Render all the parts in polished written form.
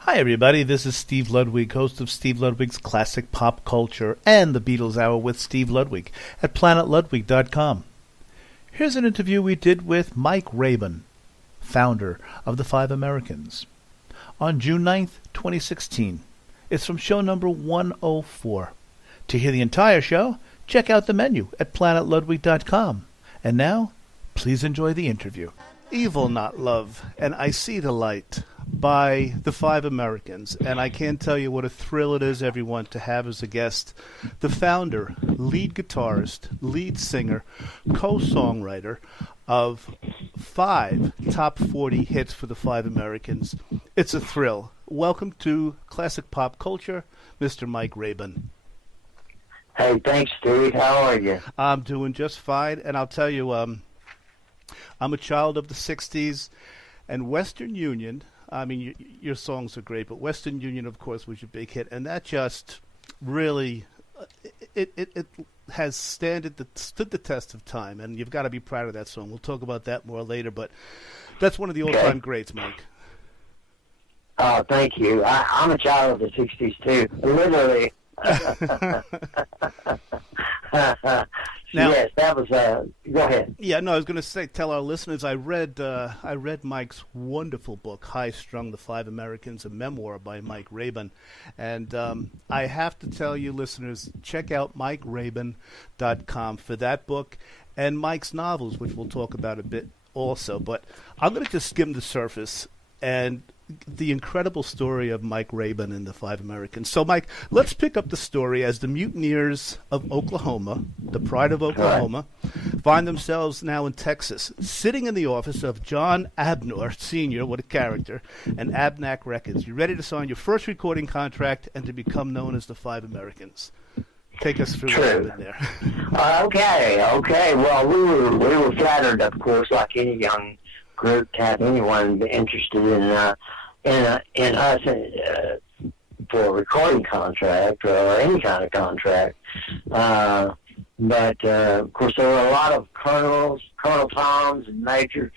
Hi everybody, this is Steve Ludwig, host of Steve Ludwig's Classic Pop Culture and the Beatles Hour with Steve Ludwig at planetludwig.com. Here's an interview we did with Mike Rabon, founder of the Five Americans, on June 9th, 2016. It's from show number 104. To hear the entire show, check out the menu at planetludwig.com. And now, please enjoy the interview. Evil Not Love and I See the Light by the Five Americans. And I can't tell you what a thrill it is, everyone, to have as a guest the founder, lead guitarist, lead singer, co-songwriter of 5 top 40 hits for the Five Americans. It's a thrill. Welcome to Classic Pop Culture, Mr. Mike Rabon. Hey, thanks, Steve. How are you? I'm doing just fine, and I'll tell you, I'm a child of the 60s, and Western Union, I mean, your songs are great, but Western Union, of course, was your big hit, and that just really, it has stood the test of time, and you've got to be proud of that song. We'll talk about that more later, but that's one of the all-time greats, Mike. Oh, thank you. I'm a child of the 60s, too. Literally. Now, yes, that was. Go ahead. Yeah, no, I was going to say, tell our listeners, I read Mike's wonderful book, High Strung: The Five Americans, a memoir by Mike Rabon, and I have to tell you, listeners, check out MikeRabon.com for that book and Mike's novels, which we'll talk about a bit also. But I'm going to just skim the surface and the incredible story of Mike Rabon and the Five Americans. So, Mike, let's pick up the story as the mutineers of Oklahoma, the pride of Oklahoma, find themselves now in Texas, sitting in the office of John Abnor, Sr., what a character, and Abnac Records. You're ready to sign your first recording contract and to become known as the Five Americans. Take us through what happened there. Okay. Well, we were flattered, of course, like any young group, to have anyone interested in us for a recording contract or any kind of contract. But of course, there were a lot of Colonel Toms and Major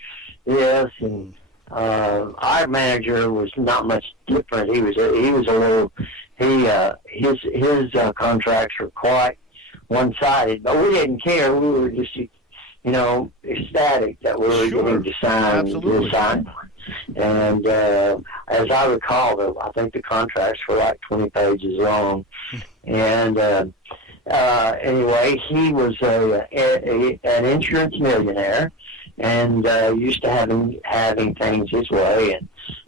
this, and our manager was not much different. He was a little. His contracts were quite one-sided, but we didn't care. We were just, ecstatic that we were getting to sign. And as I recall, I think the contracts were like 20 pages long. And anyway, he was an insurance millionaire and used to having things his way.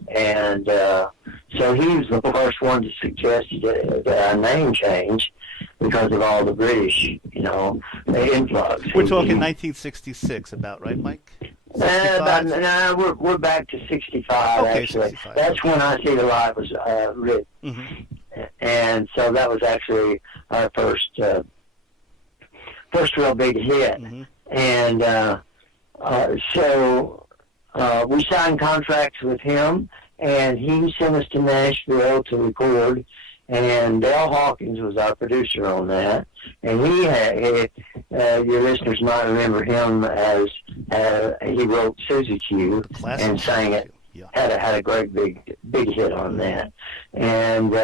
And so he was the first one to suggest a name change because of all the British, influx. We're talking 1966 about, right, Mike? No, we're back to 65, okay, actually. 65. That's when I See the Light was written. Mm-hmm. And so that was actually our first real big hit. Mm-hmm. And so we signed contracts with him, and he sent us to Nashville to record. And Dale Hawkins was our producer on that, and he had, your listeners might remember him as he wrote Susie Q and sang it. Yeah. Had a great big hit on that, and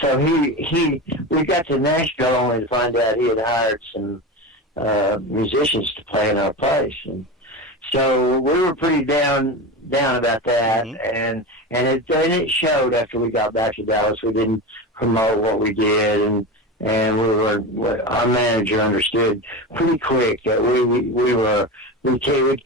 so we got to Nashville only to find out he had hired some musicians to play in our place, and so we were pretty down about that, mm-hmm. and it showed after we got back to Dallas. We didn't promote what we did, and our manager understood pretty quick that we'd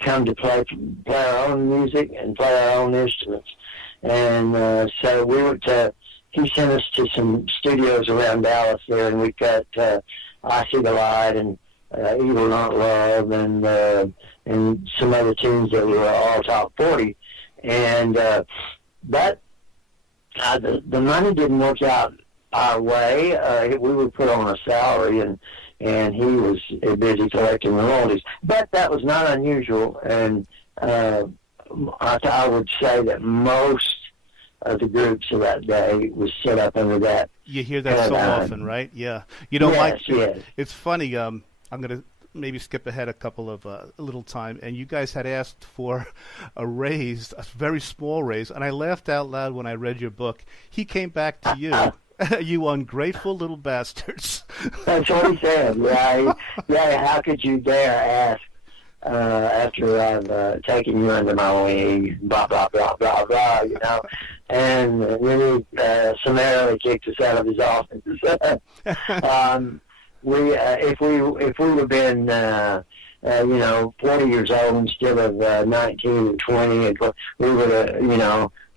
come to play our own music and play our own instruments, and so we went to. He sent us to some studios around Dallas there, and we got I See the Light and Evil Not Love and some other tunes that were all top 40, and the money didn't work out our way. We were put on a salary, and he was busy collecting the royalties, but that was not unusual, and I would say that most of the groups of that day was set up under that. You hear that so often, right? Yeah. Yes, Mike, yes. It's funny. I'm going to maybe skip ahead a couple of a little time, and you guys had asked for a raise, a very small raise, and I laughed out loud when I read your book. He came back to you. You ungrateful little bastards. That's what he said. Yeah. How could you dare ask after I've taken you under my wing? Blah blah blah blah blah. You know, and then he summarily kicked us out of his office. If we would have been 40 years old instead of 19 and 20, and we would have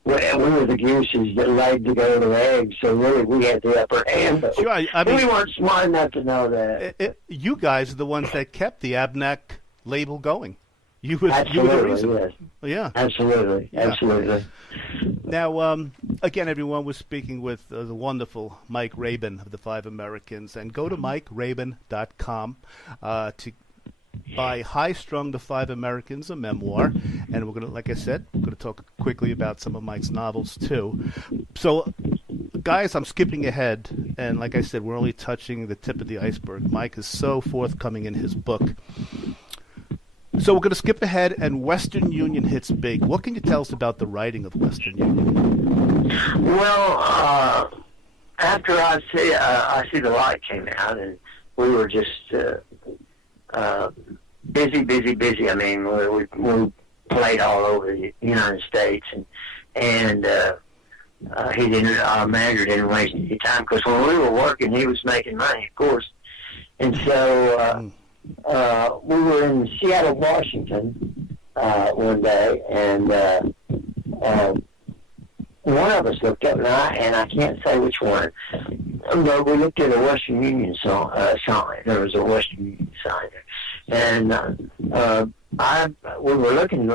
we were the gooses that laid the golden eggs, so really we had the upper hand. Sure, I mean, we weren't smart enough to know that. You guys are the ones that kept the Abnac label going. You were the reason. Yes. Yeah. Absolutely. Yeah. Absolutely. Now, again, everyone was speaking with the wonderful Mike Rabon of the Five Americans, and go to MikeRabon.com to buy High Strung the Five Americans, a memoir, and we're going to, like I said, we're going to talk quickly about some of Mike's novels too. So, guys, I'm skipping ahead, and like I said, we're only touching the tip of the iceberg. Mike is so forthcoming in his book. So we're going to skip ahead, and Western Union hits big. What can you tell us about the writing of Western Union? Well, after I See the Light came out, and we were just busy. I mean, we played all over the United States, and our manager didn't waste any time, because when we were working, he was making money, of course. And so we were in Seattle, Washington one day, and one of us looked up, and I can't say which one, but we looked at a Western Union sign. There was a Western Union sign there. And we were looking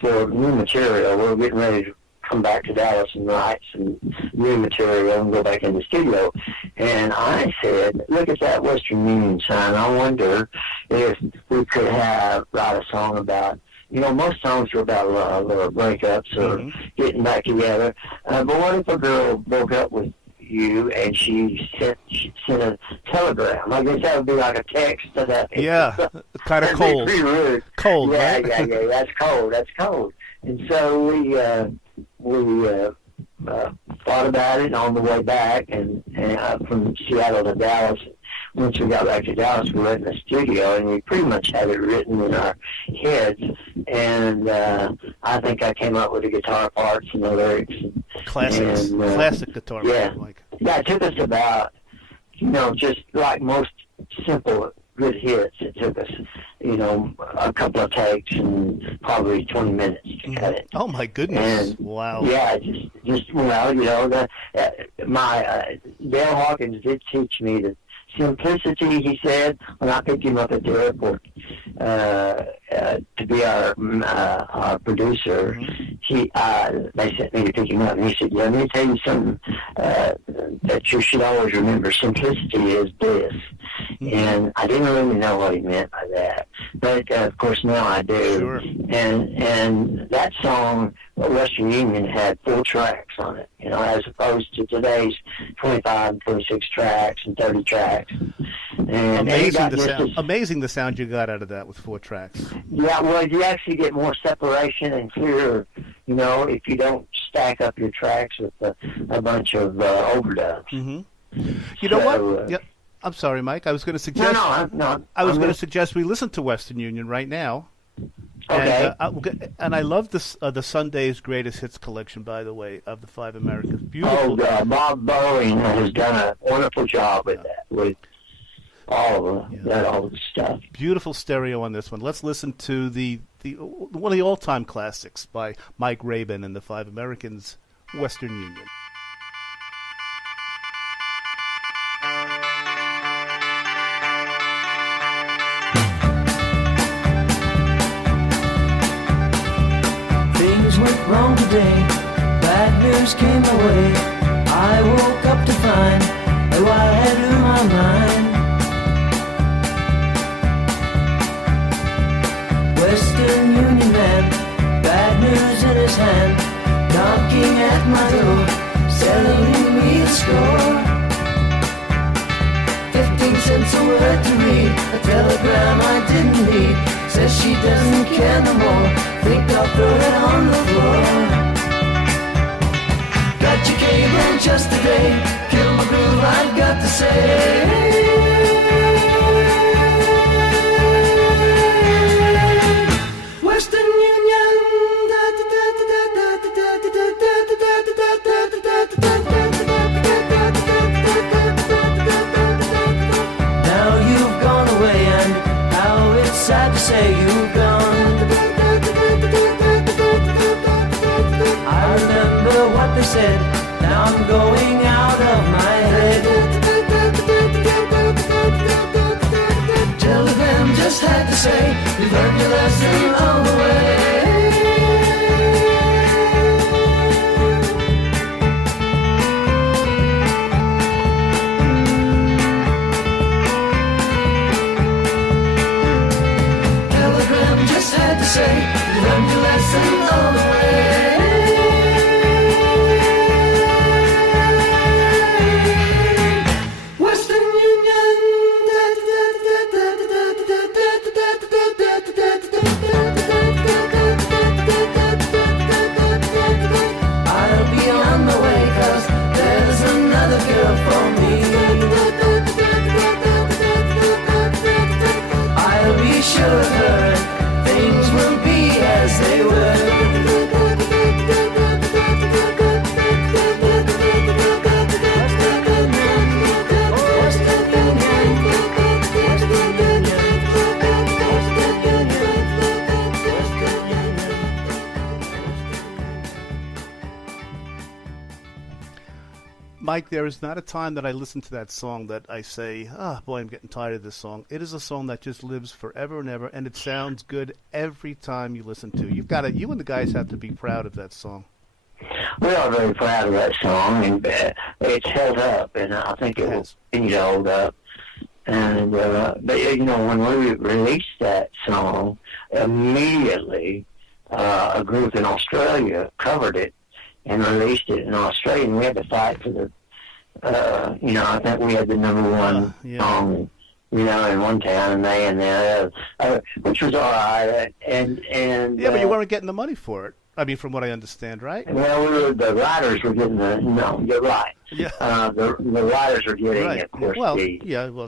for new material. We were getting ready to come back to Dallas and write some new material and go back in the studio. And I said, look at that Western Union sign. I wonder if we could write a song about, most songs are about love or breakups or getting back together. But what if a girl broke up with you and she sent a telegram? I guess that would be like a text to that. Yeah, kind of cold. Pretty rude. Cold, yeah, right? Yeah, that's cold. That's cold. And so we thought about it on the way back, and from Seattle to Dallas. Once we got back to Dallas, we went in the studio, and we pretty much had it written in our heads. And I think I came up with the guitar parts and the lyrics. Classic guitar part, Mike. Yeah, it took us about, just like most simple good hits, it took us, a couple of takes and probably 20 minutes to cut it. Oh my goodness! And, wow. Yeah, Dale Hawkins did teach me that simplicity. He said when I picked him up at the airport to be our producer, they sent me to pick him up, and he said, "Let me tell you something that you should always remember. Simplicity is bliss." And I didn't really know what he meant by that, but of course now I do. Sure. And that song, Western Union, had 4 tracks on it, as opposed to today's 25, 26 tracks and 30 tracks. And amazing the sound you got out of that with 4 tracks. Yeah, well, you actually get more separation and clearer, if you don't stack up your tracks with a bunch of overdubs. You know what? Yeah. I'm sorry, Mike. I was going to suggest. No. I was going to suggest we listen to Western Union right now. Okay. And I love this the Sunday's Greatest Hits collection, by the way, of the Five Americans. Beautiful. Bob Bowen has done a wonderful job with that, with all of the stuff. Beautiful stereo on this one. Let's listen to the one of the all-time classics by Mike Rabon and the Five Americans, Western Union. Things went wrong today, bad news came my way. I woke up to find a wide in my mind. Western Union man, bad news in his hand, knocking at my door, selling me a score. 15 cent once a word to read, a telegram I didn't need. Says she doesn't care no more. Think I'll throw it on the floor. Got your cable just today. Kill my groove, I've got to say. Western Union. Now you've gone away, and how it's sad to say you've gone. I remember what they said. Now I'm going out of my head. Telegram just had to say, you've learned your lesson on the way. Telegram just had to say, you've learned your lesson on the way. Western Union. I'll be on my way, 'cause there's another girl for me. I'll be sure of her, and things will be as they were. Mike, there is not a time that I listen to that song that I say, "Ah, boy, I'm getting tired of this song." It is a song that just lives forever and ever, and it sounds good every time you listen to. You and the guys have to be proud of that song. We are very proud of that song, and it's held up, and I think it will continue to hold up. And but when we released that song, immediately a group in Australia covered it and released it in Australia, and we had to fight for the, I think we had the number one song, in one town, and they in the other, which was all right. And but you weren't getting the money for it. I mean, from what I understand, right? Well, the writers were getting you're right. Yeah. The writers were getting, of course,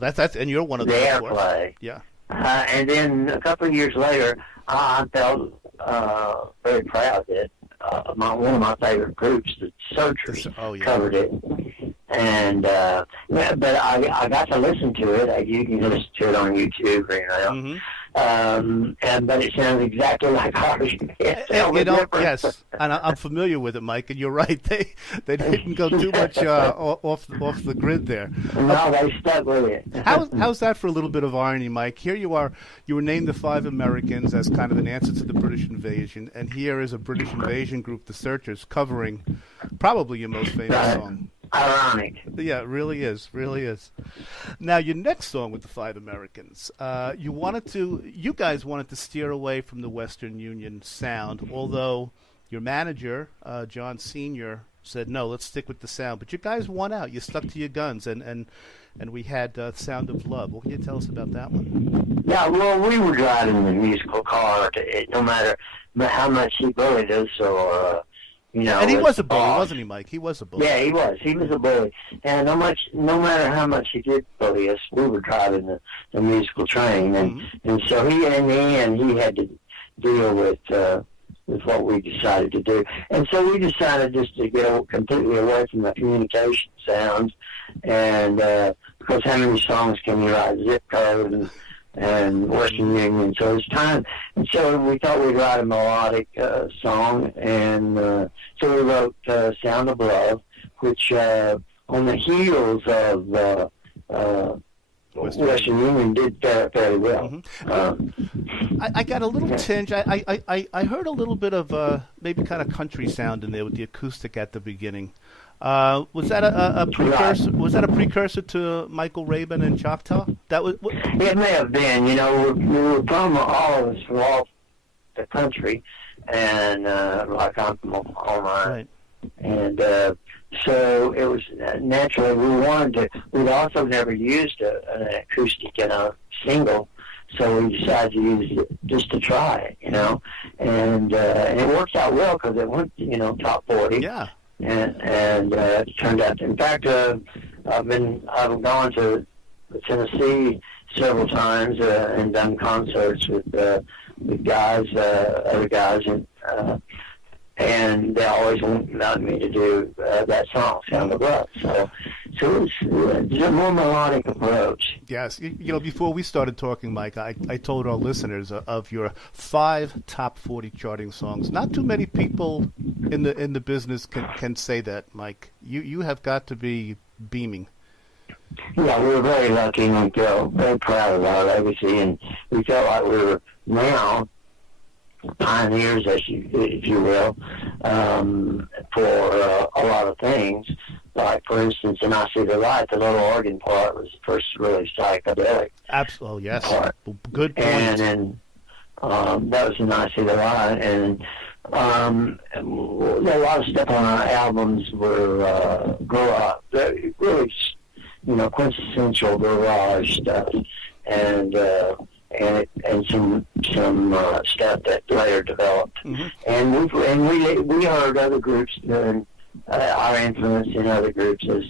that's and you're one of them. The airplay. Yeah. And then a couple of years later, I felt very proud that one of my favorite groups, the Searchers, covered it. And but I got to listen to it. You can listen to it on YouTube right now. Mm-hmm. But it sounds exactly like ours. Yes, and I'm familiar with it, Mike. And you're right; they didn't go too much off the grid there. No, they stuck with it. How's that for a little bit of irony, Mike? Here you are. You were named the Five Americans as kind of an answer to the British invasion, and here is a British invasion group, the Searchers, covering probably your most famous song. Ironic. Yeah, it really is. Now, your next song with the Five Americans, you guys wanted to steer away from the Western Union sound, although your manager, John Sr., said, no, let's stick with the sound. But you guys won out. You stuck to your guns, and we had Sound of Love. What can you tell us about that one? Yeah, well, we were driving the musical car, no matter how much he bullied us or... and he was a bully, wasn't he, Mike? He was a bully. Yeah, he was. He was a bully. And no matter how much he did bully us, we were driving the musical train. And so in the end, he had to deal with what we decided to do. And so we decided just to get completely away from the communication sounds. And because how many songs can you write? Zip code and Western Union. So it's time. And so we thought we'd write a melodic song, and so we wrote Sound of Love, which on the heels of Western Union did fairly well. Mm-hmm. I got a little tinge. I heard a little bit of maybe kind of country sound in there with the acoustic at the beginning. Was that a precursor? Was that a precursor to Michael Rabon and Choctaw? That was. It may have been. We were from all of us from all the country, and like I'm from Oklahoma, right. And So it was naturally we'd also never used an acoustic in a single, so we decided to use it just to try it, and it worked out well because it went, top 40. Yeah. And it turned out, in fact, I've gone to Tennessee several times and done concerts with guys, other guys, and they always wanted me to do that song, Sound the Blood. So it's a more melodic approach. Yes. Before we started talking, Mike, I told our listeners of your 5 top 40 charting songs. Not too many people in the business can say that, Mike. You have got to be beaming. Yeah, we were very lucky, and we feel very proud of our legacy, and we felt like we were now pioneers, if you will, for a lot of things. Like, for instance, in I See the Light, the little organ part was the first really psychedelic. Absolutely, yes. Part. Good point. And then that was in I See the Light, and a lot of stuff on our albums were really, quintessential garage stuff, and some stuff that later developed. Mm-hmm. And we heard other groups doing our influence in other groups as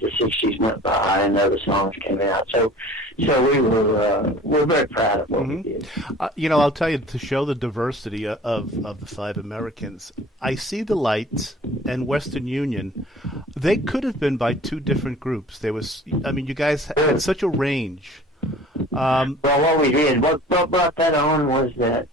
the 60s went by and other songs came out. So we're very proud of what we did. I'll tell you, to show the diversity of the 5 Americans, I See the Light and Western Union, they could have been by 2 different groups. You guys had such a range. Well, what we did, what brought that on was that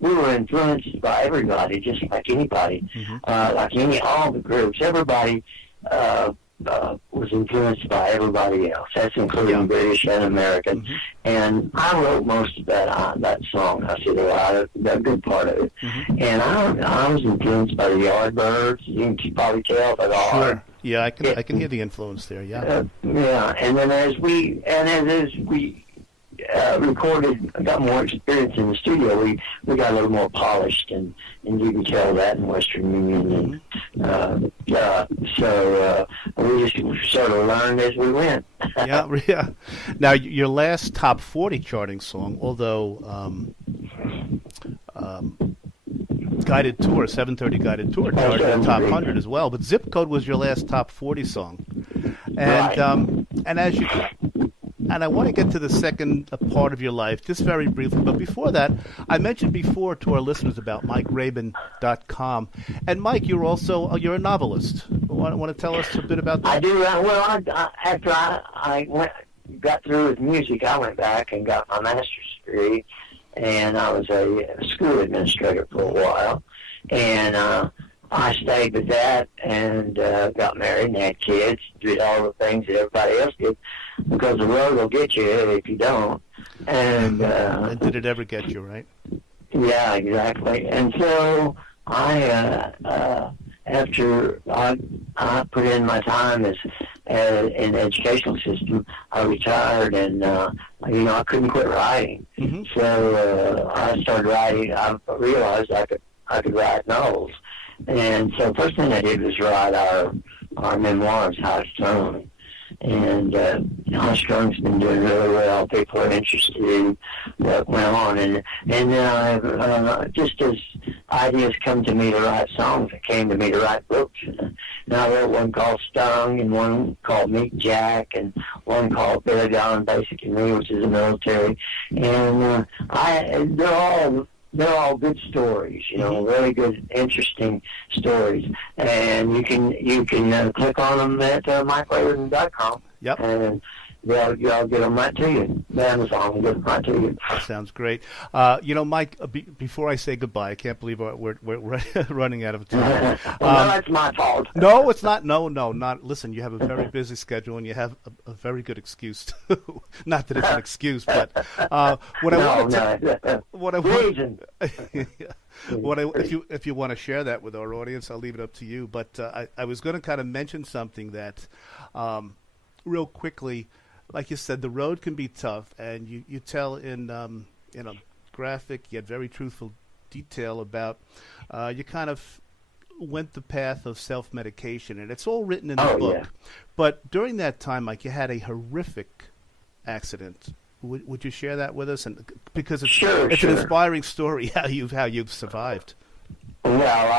we were influenced by everybody, just like anybody, all the groups. Everybody was influenced by everybody else. That's including British and American. Mm-hmm. And I wrote most of that song. I see the good part of it. Mm-hmm. And I was influenced by the Yardbirds. You can probably tell by the Sure. Yeah, I can hear the influence there. Yeah. And then as we recorded, got more experience in the studio, we got a little more polished, and you can tell that in Western Union. And so we just sort of learned as we went. Yeah. Now, your last top 40 charting song, although Guided Tour, 730 Guided Tour, charted in the top 100 as well. But Zip Code was your last top 40 song, and right. And I want to get to the second part of your life just very briefly. But before that, I mentioned before to our listeners about MikeRabon.com. And Mike, you're a novelist. Want to tell us a bit about that? I do. After I got through with music, I went back and got my master's degree, and I was a school administrator for a while. And I stayed with that and got married and had kids, did all the things that everybody else did, because the road will get you if you don't. And did it ever get you, right? Yeah, exactly. And so after I put in my time in the educational system, I retired, and I couldn't quit writing. Mm-hmm. So I started writing. I realized I could write novels. And so first thing I did was write our memoirs, High Strung. And High Strung's been doing really well. People are interested in what went on. And then just as ideas come to me to write songs, it came to me to write books. And I wrote one called Stung, and one called Meet Jack, and one called Billy Down Basic and Me, which is the military. And they're all good stories, really good, interesting stories. And you can click on them at MikeRabon.com. Yep. And I'll get them right to you. Amazon will get them right to you. That sounds great. Mike, before I say goodbye, I can't believe we're running out of time. Well, no, that's my fault. No, it's not. No, not. Listen, you have a very busy schedule, and you have a very good excuse too. Not that it's an excuse, but if you want to share that with our audience, I'll leave it up to you. But I was going to kind of mention something that, real quickly. Like you said, the road can be tough, and you tell in graphic yet very truthful detail about you kind of went the path of self-medication, and it's all written in the Oh, book. yeah. But during that time, Mike, you had a horrific accident. Would you share that with us? And because it's Sure. an inspiring story how you've survived. Well,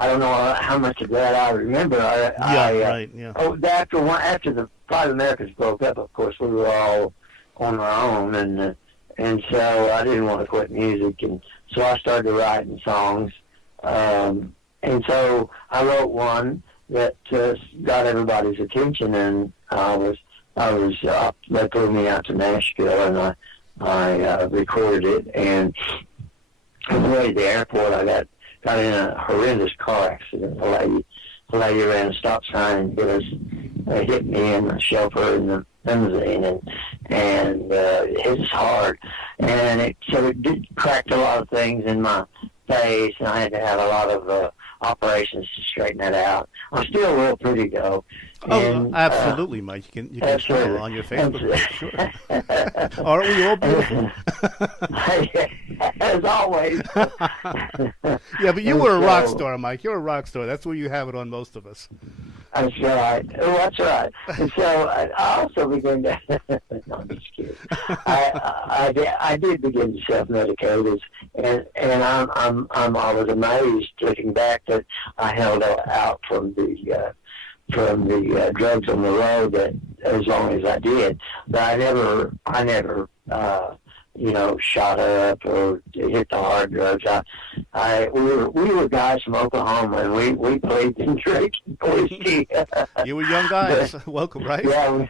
I don't know how much of that I remember. Right. Oh, after the Five Americans broke up, of course, we were all on our own, and so I didn't want to quit music, and so I started writing songs, and so I wrote one that got everybody's attention, and they flew me out to Nashville, and I recorded it, and on the way to the airport, I got in a horrendous car accident. A lady ran a stop sign and hit me and my chauffeur in the limousine, and it hit us hard, and it cracked a lot of things in my face, and I had to have a lot of operations to straighten that out. I'm still real pretty though. Oh, absolutely, Mike. You can show on your Facebook page, sure. Aren't we all beautiful? As always. Yeah, but you were a rock star, Mike. You're a rock star. That's where you have it on most of us. That's right. Oh, that's right. And so I also began to. No, I'm just kidding. I did begin to self-medicate, and I was amazed looking back that I held out from the drugs on the road that as long as I did, but I never shot up or hit the hard drugs. We were guys from Oklahoma, and we played and drank whiskey. You were young guys. Welcome, right? Yeah, we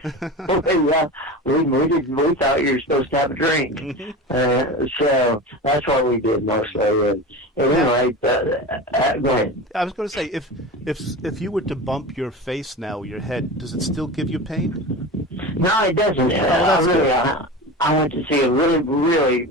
thought you were supposed to have a drink. Mm-hmm. So that's what we did mostly. And anyway, go ahead. I was going to say, if you were to bump your face now, your head, does it still give you pain? No, it doesn't. That's good. I went to see a really, really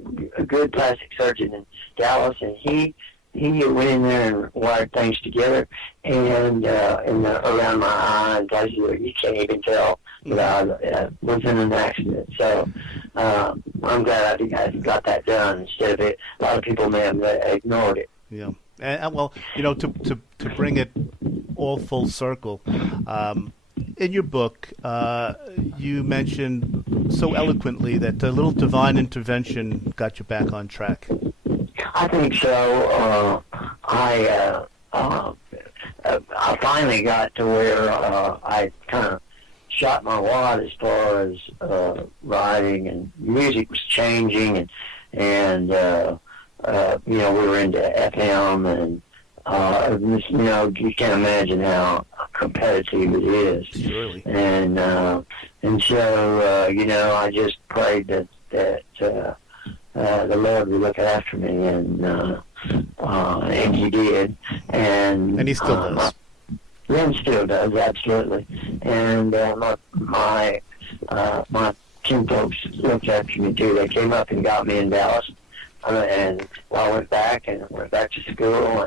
good plastic surgeon in Dallas, and he went in there and wired things together, and around my eye and places where you can't even tell that I was in an accident. So I'm glad I got that done instead of it. A lot of people may have ignored it. Yeah, and well, to bring it all full circle. In your book, you mentioned so eloquently that a little divine intervention got you back on track. I think so. I finally got to where I kind of shot my wad as far as writing, and music was changing, and we were into FM, and you can't imagine how competitive it is. Really? And so I just prayed that the Lord would look after me, and He did, and He still does. And still does, absolutely. And my kinfolks looked after me too. They came up and got me in Dallas, and I went back to school,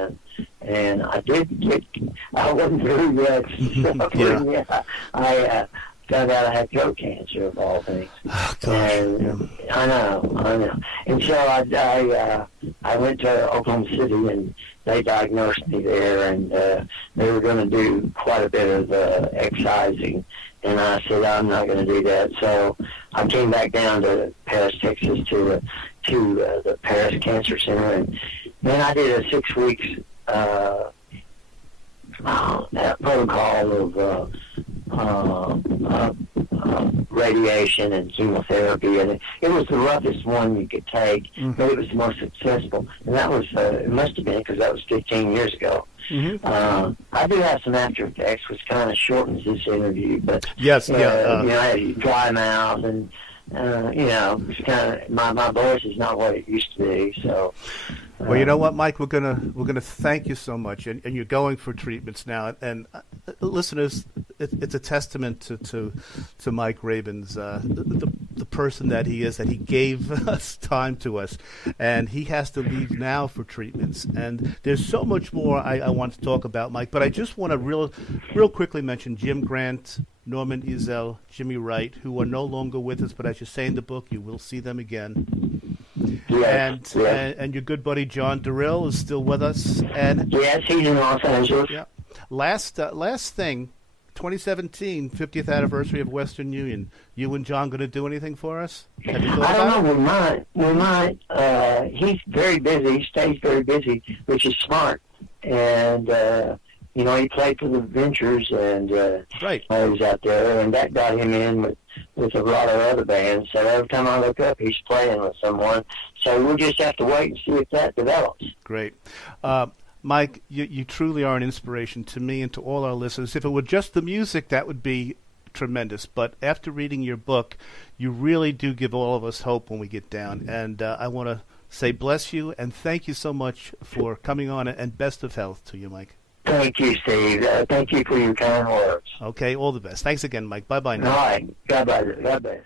and I wasn't very good. I found out I had throat cancer, of all things. Oh, gosh. And I know. And so I went to Oklahoma City, and they diagnosed me there, and they were going to do quite a bit of excising. And I said, I'm not going to do that. So I came back down to Paris, Texas, to the Paris Cancer Center, and then I did a 6 weeks protocol of radiation and chemotherapy, and it was the roughest one you could take, but it was the most successful. And that was it must have been because that was 15 years ago. Mm-hmm. I do have some after effects, which kind of shortens this interview, but yes, I had dry mouth, and it's kind of my voice is not what it used to be. So, well, you know what, Mike, we're gonna thank you so much, and you're going for treatments now, and listeners, it's a testament to Mike Rabon's the person that he is, that he gave us time to us, and he has to leave now for treatments, and there's so much more I want to talk about, Mike, but I just want to real quickly mention Jim Grant, Norman Ezel, Jimmy Wright, who are no longer with us, but as you say in the book, you will see them again. Yes. And your good buddy John Durrell is still with us. And yes, he's in Los Angeles. yeah, last thing, 2017 50th anniversary of Western Union. You and John going to do anything for us? Have you thought I about don't know. We might. He's very busy. He stays very busy, which is smart. And he played for the Ventures, and Right. he was out there, and that got him in with a lot of other bands. So every time I look up, he's playing with someone. So we'll just have to wait and see if that develops. Great. Mike, you truly are an inspiration to me and to all our listeners. If it were just the music, that would be tremendous. But after reading your book, you really do give all of us hope when we get down. And I want to say bless you and thank you so much for coming on, and best of health to you, Mike. Thank you, Steve. Thank you for your kind words. Okay, all the best. Thanks again, Mike. Bye-bye now. All right. God bless. God bless.